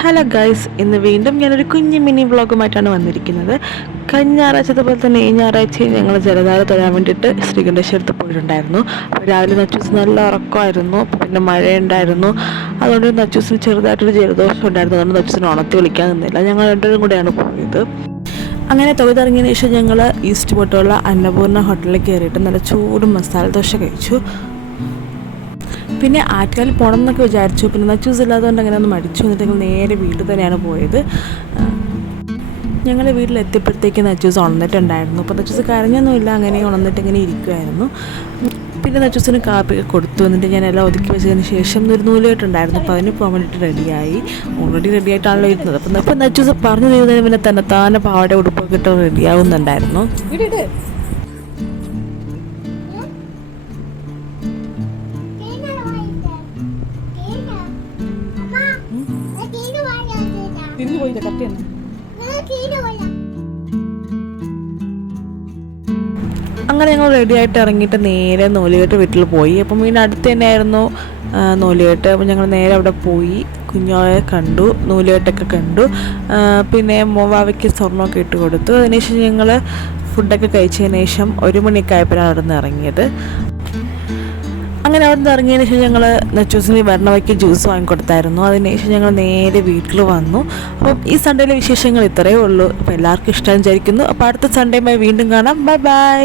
Hello guys, ഇന്ന് വീണ്ടും ഞാനൊരു കുഞ്ഞു മിനി വ്ളോഗുമായിട്ടാണ് വന്നിരിക്കുന്നത്. കഴിഞ്ഞ ഞായറാഴ്ചത്തെ പോലെ തന്നെ ഈ ഞായറാഴ്ച ഞങ്ങൾ ജലധാര തൊഴാൻ വേണ്ടിയിട്ട് ശ്രീകണ്ഠേശ്വരത്ത് പോയിട്ടുണ്ടായിരുന്നു. അപ്പോൾ രാവിലെ നച്ചൂസ് നല്ല ഉറക്കമായിരുന്നു, പിന്നെ മഴയുണ്ടായിരുന്നു. അതുകൊണ്ട് നച്ചൂസിന് ചെറുതായിട്ടൊരു ജലദോഷം ഉണ്ടായിരുന്നു. അതുകൊണ്ട് നച്ചൂസിനെ ഉണർത്തി വിളിക്കാൻ നിന്നില്ല, ഞങ്ങൾ രണ്ടുപേരും കൂടെയാണ് പോയത്. അങ്ങനെ തൊഴുതിറങ്ങിയതിന് ശേഷം ഞങ്ങൾ ഈസ്റ്റ് പോട്ടുള്ള അന്നപൂർണ്ണ ഹോട്ടലിൽ കയറിയിട്ട് നല്ല ചൂട് മസാല ദോശ കഴിച്ചു. പിന്നെ ആറ്റുകാലിൽ പോകണം എന്നൊക്കെ വിചാരിച്ചു. പിന്നെ നച്ചൂസ് ഇല്ലാത്തതുകൊണ്ട് അങ്ങനെ ഒന്ന് മടിച്ചു. എന്നിട്ട് ഞങ്ങൾ നേരെ വീട്ടിൽ തന്നെയാണ് പോയത്. ഞങ്ങൾ വീട്ടിലെത്തിയപ്പോഴത്തേക്ക് നച്ചൂസ് ഉണർന്നിട്ടുണ്ടായിരുന്നു. അപ്പോൾ നച്ചൂസ് കരഞ്ഞൊന്നുമില്ല, അങ്ങനെ ഉണർന്നിട്ട് ഇങ്ങനെ ഇരിക്കുമായിരുന്നു. പിന്നെ നച്ചൂസിന് കാപ്പിയൊക്കെ കൊടുത്തു. എന്നിട്ട് ഞാൻ എല്ലാം ഒതുക്കി വെച്ചതിന് ശേഷം ഒരു നൂലുകെട്ടുണ്ടായിരുന്നു, അപ്പോൾ അതിന് പോകാൻ വേണ്ടിയിട്ട് റെഡിയായി. ഓൾറെഡി റെഡിയായിട്ടാണല്ലോ ഇരുന്നത്. അപ്പം നച്ചൂസ് പറഞ്ഞു തരുന്നതിന് പിന്നെ തന്നെത്താനെ പാവയുടെ ഉടുപ്പൊക്കെ ഇട്ട് റെഡിയാവുന്നുണ്ടായിരുന്നു. അങ്ങനെ ഞങ്ങൾ റെഡിയായിട്ട് ഇറങ്ങിയിട്ട് നേരെ നൂലുകെട്ട് വീട്ടിൽ പോയി. അപ്പം വീടിന് അടുത്ത് തന്നെയായിരുന്നു നൂലുകെട്ട്. അപ്പം ഞങ്ങൾ നേരെ അവിടെ പോയി കുഞ്ഞോയെ കണ്ടു, നൂലുകെട്ടൊക്കെ കണ്ടു. പിന്നെ മോവാവയ്ക്ക് സ്വർണ്ണമൊക്കെ ഇട്ട് കൊടുത്തു. അതിനുശേഷം ഞങ്ങൾ ഫുഡൊക്കെ കഴിച്ചതിന് ശേഷം 1 മണിയൊക്കെ ആയപ്പോഴാണ് അവിടെ നിന്ന് ഇറങ്ങിയത്. അങ്ങനെ അവിടെ നിന്ന് ഇറങ്ങിയതിന് ശേഷം ഞങ്ങൾ നച്ചൂസിന് വെണ്ണവയ്ക്ക് ജ്യൂസ് വാങ്ങിക്കൊടുത്തായിരുന്നു. അതിനുശേഷം ഞങ്ങൾ നേരെ വീട്ടിൽ വന്നു. അപ്പം ഈ സൺഡേയിലെ വിശേഷങ്ങൾ ഇത്രയേ ഉള്ളൂ. അപ്പോൾ എല്ലാവർക്കും ഇഷ്ടം വിചാരിക്കുന്നു. അപ്പോൾ അടുത്ത സൺഡേയുമായി വീണ്ടും കാണാം. Bye bye.